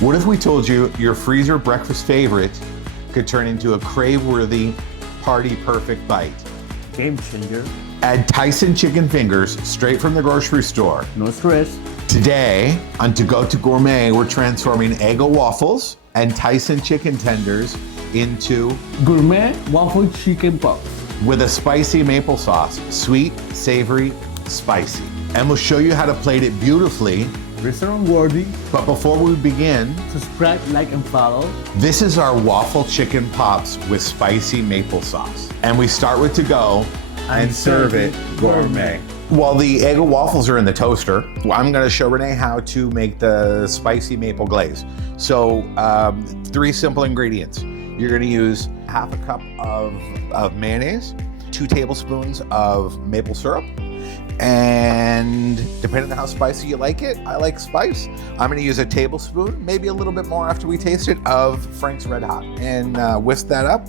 What if we told you your freezer breakfast favorite could turn into a crave-worthy, party-perfect bite? Game changer. Add Tyson chicken fingers straight from the grocery store. No stress. Today on To Go To Gourmet, we're transforming Eggo Waffles and Tyson chicken tenders into Gourmet Waffle Chicken Pops. with a spicy maple sauce, sweet, savory, spicy. And we'll show you how to plate it beautifully. Restaurant worthy. But before we begin, Subscribe, like, and follow. this is our Waffle Chicken Pops with spicy maple sauce. And we start with To Go and serve it gourmet. While the Eggo waffles are in the toaster, I'm gonna show Rene how to make the spicy maple glaze. So 3 simple ingredients. You're gonna use half a cup of mayonnaise, 2 tablespoons of maple syrup, and depending on how spicy you like it, I like spice. I'm gonna use a tablespoon, maybe a little bit more after we taste it, of Frank's Red Hot, and whisk that up.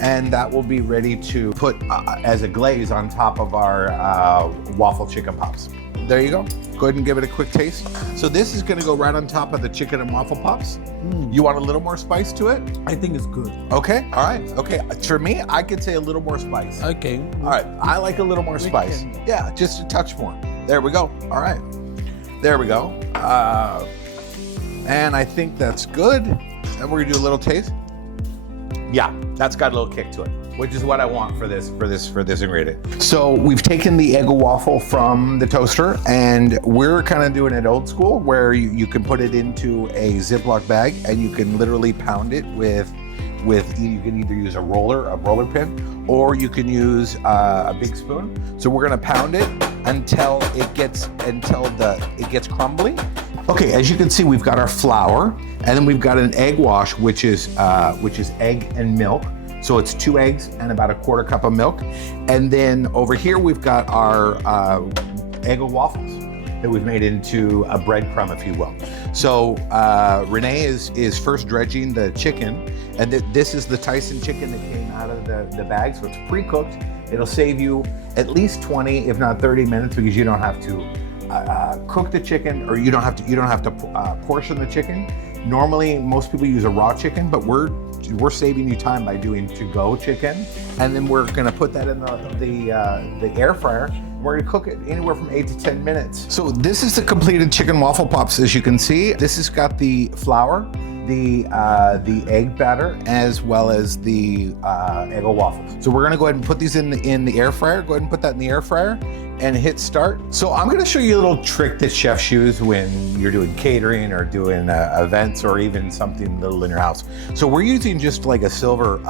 And that will be ready to put as a glaze on top of our Waffle Chicken Pops. There you go. Go ahead and give it a quick taste. So this is gonna go right on top of the chicken and waffle pops. You want a little more spice to it? I think it's good. Okay, all right, okay. For me, I could say a little more spice. Okay. All right, I like a little more spice. Yeah, just a touch more. There we go, all right. There we go. And I think that's good. And we're gonna do a little taste. Yeah, that's got a little kick to it, which is what I want for this ingredient. So we've taken the Eggo waffle from the toaster, and we're kind of doing it old school, where you can put it into a Ziploc bag, and you can literally pound it with you can either use a roller pin, or you can use a big spoon. So we're gonna pound it until it gets crumbly. Okay, as you can see, we've got our flour, and then we've got an egg wash, which is egg and milk. So it's 2 eggs and about a 1/4 cup of milk. And then over here, we've got our Eggo waffles that we've made into a breadcrumb, if you will. So Rene is first dredging the chicken, and this is the Tyson chicken that came out of the bag, so it's pre-cooked. It'll save you at least 20, if not 30 minutes, because you don't have to cook the chicken, or you don't have to portion the chicken. Normally, most people use a raw chicken, but we're saving you time by doing to-go chicken, and then we're gonna put that in the air fryer. We're gonna cook it anywhere from 8 to 10 minutes. So this is the completed chicken waffle pops. As you can see, this has got the flour, the egg batter, as well as the Eggo waffles. So we're gonna go ahead and put these in the air fryer. Go ahead and put that in the air fryer and hit start. So I'm gonna show you a little trick that chefs use when you're doing catering or doing events, or even something little in your house. So we're using just like a silver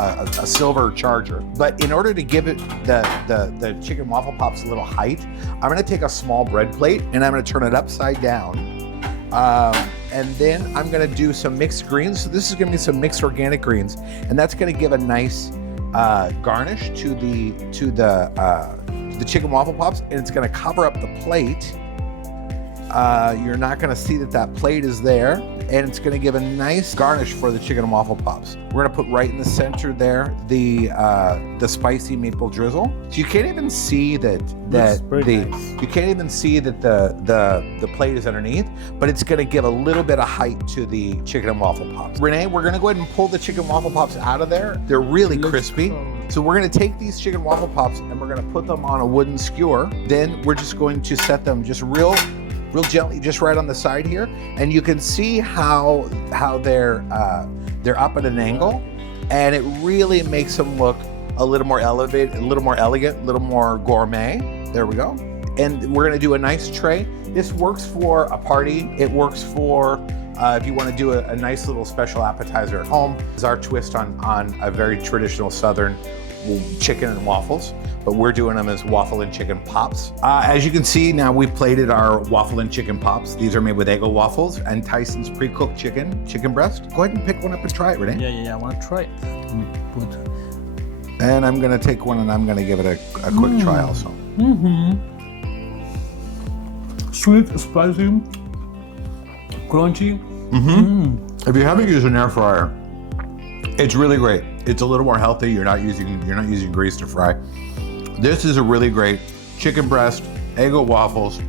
charger. But in order to give it the chicken waffle pops a little height, I'm gonna take a small bread plate and I'm gonna turn it upside down. And then I'm gonna do some mixed greens. So this is gonna be some mixed organic greens, and that's gonna give a nice garnish to the chicken waffle pops, and it's gonna cover up the plate. You're not gonna see that plate is there, and it's gonna give a nice garnish for the chicken and waffle pops. We're gonna put right in the center there the spicy maple drizzle. So you can't even see that you can't even see that the plate is underneath, but it's gonna give a little bit of height to the chicken and waffle pops. Rene, we're gonna go ahead and pull the chicken waffle pops out of there. They're really crispy. So we're gonna take these chicken waffle pops and we're gonna put them on a wooden skewer. Then we're just going to set them just real gently, just right on the side here, and you can see how they're up at an angle, and it really makes them look a little more elevated, a little more elegant, a little more gourmet. There we go. And we're gonna do a nice tray. This works for a party. It works for if you want to do a nice little special appetizer at home. It's our twist on a very traditional Southern chicken and waffles, but we're doing them as waffle and chicken pops. As you can see, now we've plated our waffle and chicken pops. These are made with Eggo waffles and Tyson's pre-cooked chicken breast. Go ahead and pick one up and try it, Rene. Yeah, I want to try it. And I'm gonna take one and I'm gonna give it a quick try also. Sweet, spicy, crunchy. If you haven't used an air fryer, it's really great. It's a little more healthy. You're not using grease to fry. This is a really great chicken breast, Eggo waffles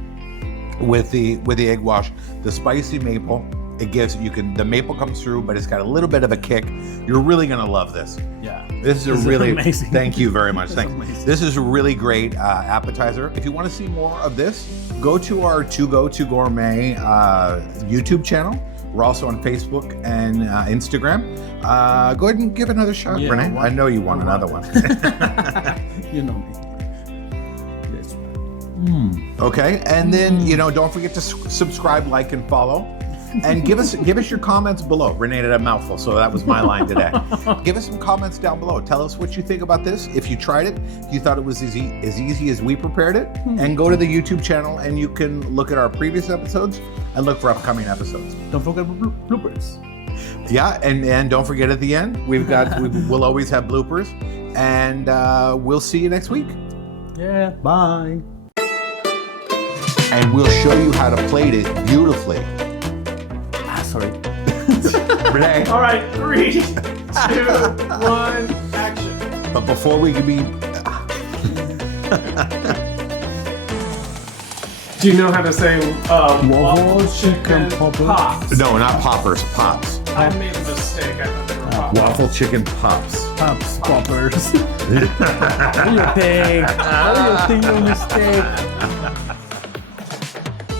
with the egg wash, the spicy maple. It gives the maple comes through, but it's got a little bit of a kick. You're really gonna love this. Yeah. This is really amazing. Thank you very much. Thanks. amazing. This is a really great appetizer. If you want to see more of this, go to our ToGotoGourmet YouTube channel. We're also on Facebook and Instagram. Go ahead and give it another shot, Yeah, Rene. I know you want another one. You know me. Yes. Okay, and then don't forget to subscribe, like, and follow, and give us your comments below. Rene did a mouthful, so that was my line today. Give us some comments down below. Tell us what you think about this. If you tried it, if you thought it was as easy as we prepared it, and go to the YouTube channel and you can look at our previous episodes and look for upcoming episodes. Don't forget bloopers. Yeah, and don't forget at the end we'll always have bloopers, and we'll see you next week. Yeah. Bye. And we'll show you how to plate it beautifully. Sorry. Rene. All right, 3, 2, 1, action. But before we can be, Do you know how to say Waffle Chicken Pops? no, not poppers, pops. I made a mistake. I thought they were pops. Waffle chicken pops. Pops, poppers. What do you think? What do you think your mistake?